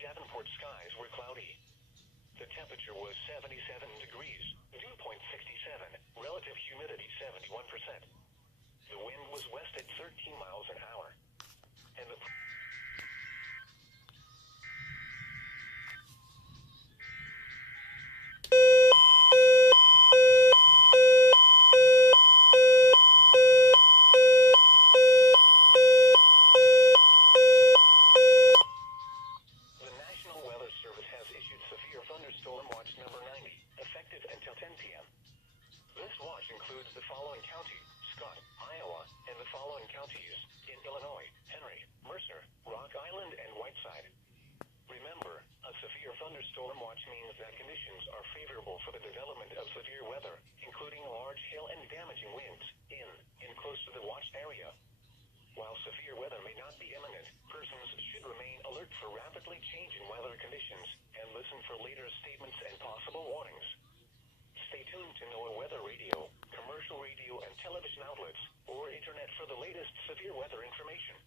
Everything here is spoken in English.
Davenport skies were cloudy. The temperature was 77 degrees, dew point 67, relative humidity 71%. The wind was west at 13 miles an hour. And the National Weather Service has issued severe thunderstorm watch number 90, effective until 10 p.m. This watch includes the following counties: Scott, Iowa, and the following counties in Illinois: Henry, Mercer, Rock Island, and Whiteside. Remember, a severe thunderstorm watch means that conditions are favorable for the development of severe weather, including large hail and damaging winds, in and close to the watched area. While severe weather may not be imminent, persons should remain alert for rapidly changing weather conditions and listen for later statements and possible warnings. Stay tuned to NOAA weather radio, commercial radio and television outlets, or internet for the latest severe weather information.